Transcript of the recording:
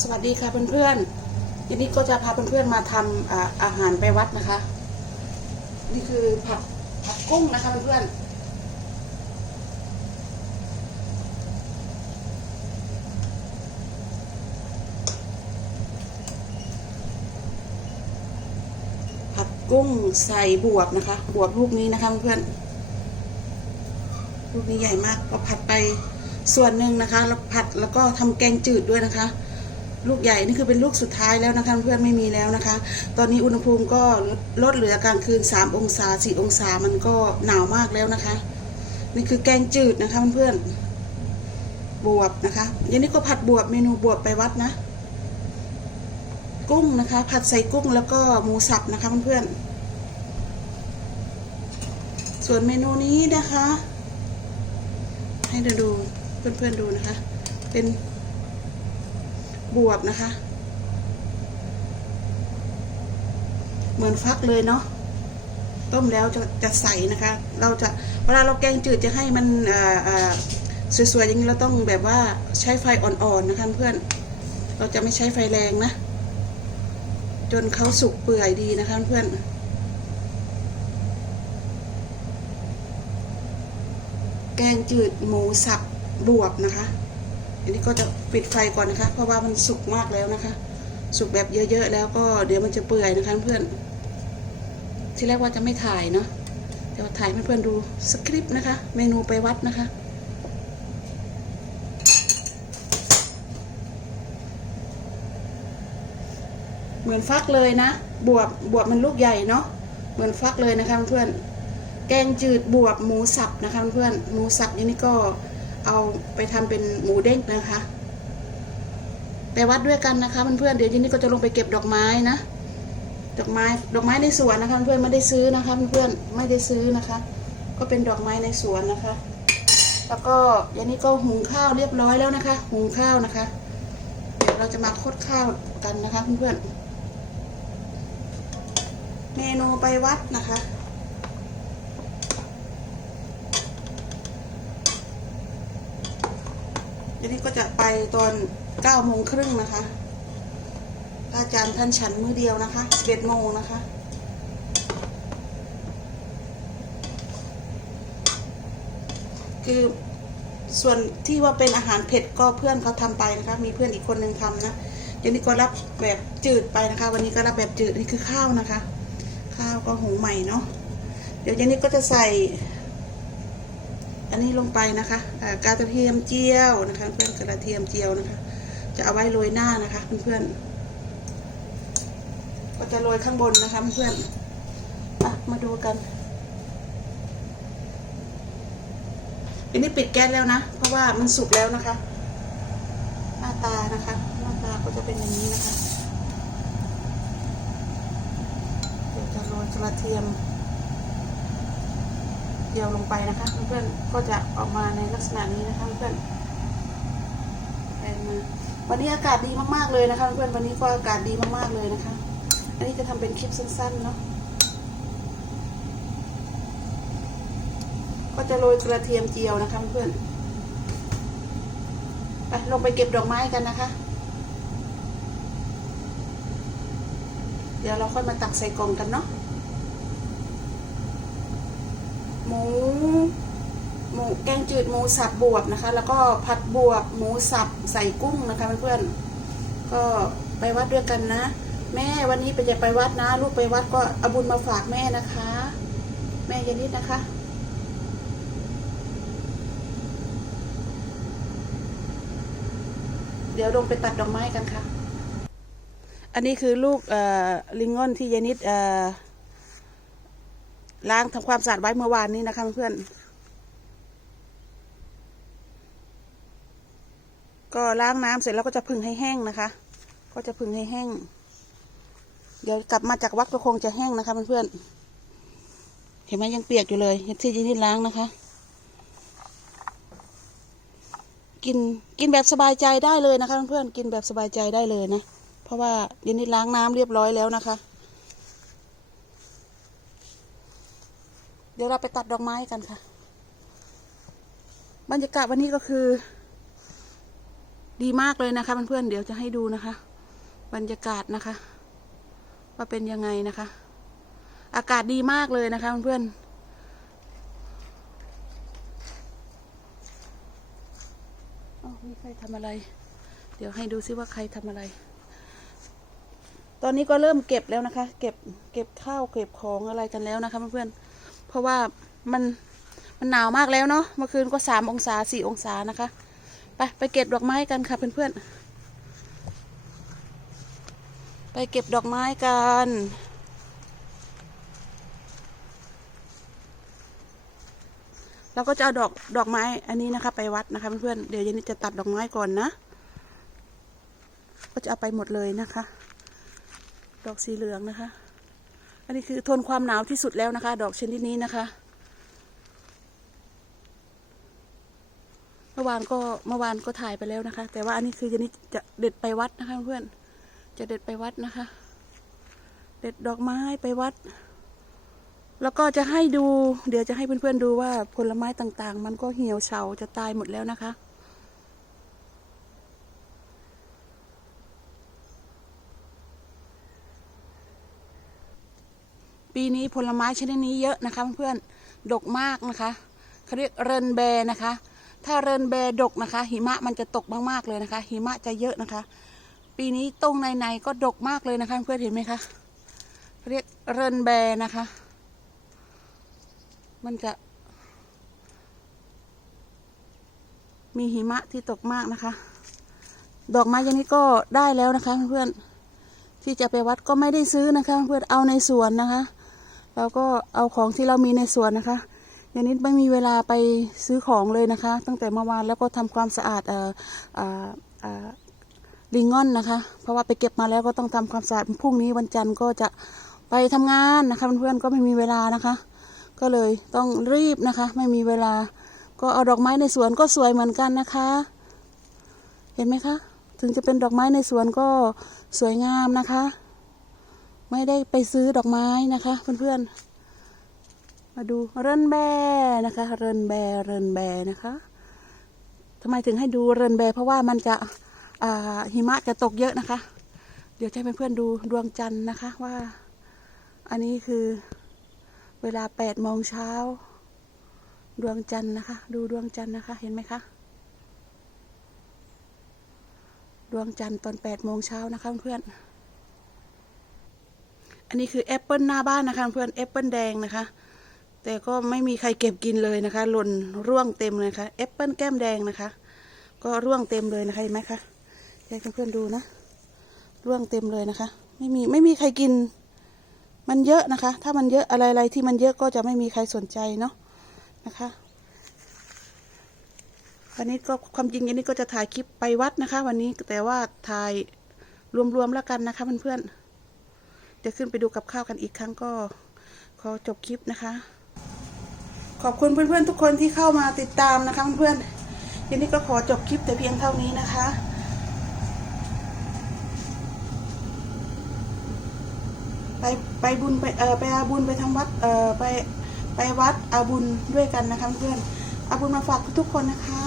สวัสดีค่ะเพื่อนๆทีนี้ก็จะพาเพื่อนๆมาทำอาอาหารไปวัดนะคะ นี่คือผัดผัดกุ้งนะคะเพื่อนๆผัดกุ้งใส่บวบนะคะ บวบลูกนี้นะคะเพื่อนๆลูกนี้ใหญ่มากก็ผัดไปส่วนหนึ่งนะคะแล้วผัดแล้วก็ทำแกงจืดด้วยนะคะ ลูกใหญ่นี่คือเป็นลูกสุดท้ายแล้วนะคะเพื่อนไม่มีแล้วนะคะ ตอนนี้อุณหภูมิก็ลดเหลือกลางคืน 3 องศา 4 องศามันก็หนาวมากแล้วนะคะ นี่คือแกงจืดนะคะเพื่อนบวบนะคะยันนี้ก็ผัดบวบเมนูบวบไปวัดนะ กุ้งนะคะ ผัดใส่กุ้งแล้วก็หมูสับนะคะเพื่อนๆส่วนเมนูนี้นะคะ ให้เดูดูเพื่อนๆดูนะคะ เป็น บวบนะคะ เหมือนฟักเลยเนาะต้มแล้วจะจะใสนะคะ เราจะเวลาเราแกงจืดจะให้มันสวยๆอย่างนี้เราต้องแบบว่าใช้ไฟอ่อนๆนะคะเพื่อน เราจะไม่ใช้ไฟแรงนะ จนเขาสุกเปื่อยดีนะคะเพื่อนแกงจืดหมูสับบวบนะคะ อันนี้ก็จะปิดไฟก่อนนะคะ เพราะว่ามันสุกมากแล้วนะคะ สุกแบบเยอะๆแล้วก็เดี๋ยวมันจะเปื่อยนะคะเพื่อน ที่แรกว่าจะไม่ถ่ายเนาะแต่ว่าถ่ายให้เพื่อนดูสคริปต์นะคะ เมนูไปวัดนะคะเหมือนฟักเลยนะ บวบบวบมันลูกใหญ่เนาะ เหมือนฟักเลยนะคะเพื่อน แกงจืดบวบหมูสับนะคะเพื่อน หมูสับนี่นี่ก็ เอาไปทำเป็นหมูเด้งนะคะ ไปวัดด้วยกันนะคะเพื่อนๆเดี๋ยวยินนี่ก็จะลงไปเก็บดอกไม้นะ ดอกไม้ดอกไม้ในสวนนะคะเพื่อนไม่ได้ซื้อนะคะเพื่อนไม่ได้ซื้อนะคะ ก็เป็นดอกไม้ในสวนนะคะ แล้วก็ยันนี่ก็หุงข้าวเรียบร้อยแล้วนะคะ หุงข้าวนะคะเดี๋ยวเราจะมาคดข้าวกันนะคะเพื่อนๆเมนูไปวัดนะคะ ทีนี้ก็จะไปตอนเก้าโมงครึ่งนะคะอาจารย์ท่านฉันมือเดียวนะคะสิบเอ็ดโมงนะคะคือส่วนที่ว่าเป็นอาหารเผ็ดก็เพื่อนเขาทำไปนะคะ มีเพื่อนอีกคนนึงทำนะเดี๋ยวนี้ก็รับแบบจืดไปนะคะ วันนี้ก็รับแบบจืดนี่คือข้าวนะคะ ข้าวก็หุงใหม่เนาะเดี๋ยวเจนนี่ก็จะใส่ อันนี้ลงไปนะคะกระเทียมเจียวนะคะเพื่อนกระเทียมเจียวนะคะ จะเอาไว้โรยหน้านะคะเพื่อนๆก็จะโรยข้างบนนะคะเพื่อนๆมาดูกันอันนี้ปิดแก๊สแล้วนะ เพราะว่ามันสุกแล้วนะคะ หน้าตานะคะหน้าตาก็จะเป็นอย่างนี้นะคะเดี๋ยวจะโรยกระเทียม เดียวลงไปนะคะเพื่อนๆก็จะออกมาในลักษณะนี้นะคะเพื่อนไปมาวันนี้อากาศดีมากๆเลยนะคะเพื่อนวันนี้ก็อากาศดีมากๆเลยนะคะ อันนี้จะทำเป็นคลิปสั้นๆเนาะก็จะโรยกระเทียมเจียวนะคะเพื่อนไปลงไปเก็บดอกไม้กันนะคะ เดี๋ยวเราค่อยมาตักใส่กล่องกันเนาะ หมูหมูแกงจืดหมูสับบวบนะคะ แล้วก็ผัดบวบหมูสับใส่กุ้งนะคะเพื่อนๆก็ไปวัดด้วยกันนะ แม่วันนี้ไปจะไปวัดนะ ลูกไปวัดก็เอาบุญมาฝากแม่นะคะ แม่ยานิดนะคะเดี๋ยวลงไปตัดดอกไม้กันค่ะ อันนี้คือลูกลิงงอนที่ยานิดอ ล้างทำความสะอาดไว้เมื่อวานนี้นะคะเพื่อนก็ล้างน้ำเสร็จแล้วก็จะพึ่งให้แห้งนะคะ ก็จะพึ่งให้แห้ง เดี๋ยวกลับมาจากวัดก็คงจะแห้งนะคะเพื่อนๆ เห็นไหมยังเปียกอยู่เลยที่ยินนี่ล้างนะคะ กินกินแบบสบายใจได้เลยนะคะเพื่อนๆ กินแบบสบายใจได้เลยนะ เพราะว่ายินนี่ล้างน้ำเรียบร้อยแล้วนะคะ ดี๋ยวเราไปตัดดอกไม้กันค่ะ บรรยากาศวันนี้ก็คือ ดีมากเลยนะคะเพื่อนๆเดี๋ยวจะให้ดูนะคะ บรรยากาศนะคะ ว่าเป็นยังไงนะคะ อากาศดีมากเลยนะคะเพื่อนๆอ้าวมีใครทำอะไร เดี๋ยวให้ดูซิว่าใครทำอะไร ตอนนี้ก็เริ่มเก็บแล้วนะคะ เก็บเก็บข้าวเก็บของอะไรกันแล้วนะคะเพื่อนๆ เพราะว่ามันมันหนาวมากแล้วเนาะเมื่อคืนก็สามองศาสี่องศานะคะ ไปไปเก็บดอกไม้กันค่ะเพื่อนๆไปเก็บดอกไม้กันเราก็จะเอาดอกดอกไม้อันนี้นะคะ ไปวัดนะคะเพื่อนๆเดี๋ยวเย็นนี้จะตัดดอกไม้ก่อนนะ ก็จะเอาไปหมดเลยนะคะ ดอกสีเหลืองนะคะ นนี้คือทนความหนาวที่สุดแล้วนะคะ ดอกชนิดนี้นะคะ เมื่อวานก็เมื่อวานก็ถ่ายไปแล้วนะคะ แต่ว่าอันนี้คือจะนี้จะเด็ดไปวัดนะคะเพื่อนจะเด็ดไปวัดนะคะ เด็ดดอกไม้ไปวัด แล้วก็จะให้ดู เดี๋ยวจะให้เพื่อนๆดูว่าผลไม้ต่างๆ มันก็เหี่ยวเฉาจะตายหมดแล้วนะคะ ปีนี้ผลไม้ชนิดนี้เยอะนะคะเพื่อนๆดกมากนะคะเขาเรียกเรนแบนะคะ ถ้าเรนแบดกนะคะ หิมะมันจะตกมากๆเลยนะคะ หิมะจะเยอะนะคะ ปีนี้ตรงในๆก็ดกมากเลยนะคะเพื่อนเห็นไหมคะเรียกเรนแบนะคะ มันจะ มีหิมะที่ตกมากนะคะ ดอกไม้อย่างนี้ก็ได้แล้วนะคะเพื่อนที่จะไปวัดก็ไม่ได้ซื้อนะคะ เพื่อนเอาในสวนนะคะ เราก็เอาของที่เรามีในสวนนะคะย่านี้ไม่มีเวลาไปซื้อของเลยนะคะ ตั้งแต่เมื่อวานแล้วก็ทำความสะอาดเอ่อเอ่อเอ่อลิงงอนนะคะ เพราะว่าไปเก็บมาแล้วก็ต้องทำความสะอาดพรุ่งนี้วันจันทร์ก็จะไปทำงานนะคะเพื่อนๆก็ไม่มีเวลานะคะ ก็เลยต้องรีบนะคะ ไม่มีเวลา ก็เอาดอกไม้ในสวนก็สวยเหมือนกันนะคะ เห็นไหมคะ ถึงจะเป็นดอกไม้ในสวนก็สวยงามนะคะ ไม่ได้ไปซื้อดอกไม้นะคะ เพื่อนๆ มาดูเรนแบนะคะ เรนแบเรนแบนะคะทำไมถึงให้ดูเรนแบเพราะว่ามันจะหิมะจะตกเยอะนะคะ เดี๋ยวจะให้เพื่อนๆดูดวงจันทร์นะคะว่า อันนี้คือเวลาแปดโมงเช้าดวงจันทร์นะคะ ดูดวงจันทร์นะคะ เห็นไหมคะ ดวงจันทร์ตอนแปดโมงเช้านะคะเพื่อนๆ อันนี้คือแอปเปิลหน้าบ้านนะคะเพื่อนแอปเปิลแดงนะคะ แต่ก็ไม่มีใครเก็บกินเลยนะคะหล่นร่วงเต็มเลยนะคะแอปเปิลแก้มแดงนะคะ ก็ร่วงเต็มเลยนะคะเห็นไหมคะให้เพื่อนๆดูนะร่วงเต็มเลยนะคะ ไม่มีไม่มีใครกิน มันเยอะนะคะ ถ้ามันเยอะอะไรๆที่มันเยอะก็จะไม่มีใครสนใจเนาะนะคะวันนี้ก็ความจริงอันนี้ก็จะถ่ายคลิปไปวัดนะคะ วันนี้แต่ว่าถ่ายรวมๆแล้วกันนะคะเพื่อนๆ เดี๋ยวขึ้นไปดูกับข้าวกันอีกครั้งก็ขอจบคลิปนะคะ ขอบคุณเพื่อนๆทุกคนที่เข้ามาติดตามนะคะเพื่อนๆทีนี้ก็ขอจบคลิปแต่เพียงเท่านี้นะคะไปไปบุญไปเออไปอาบุญไปทำวัดเออไปไปวัดอาบุญด้วยกันนะคะเพื่อนอาบุญมาฝากทุกคนนะคะ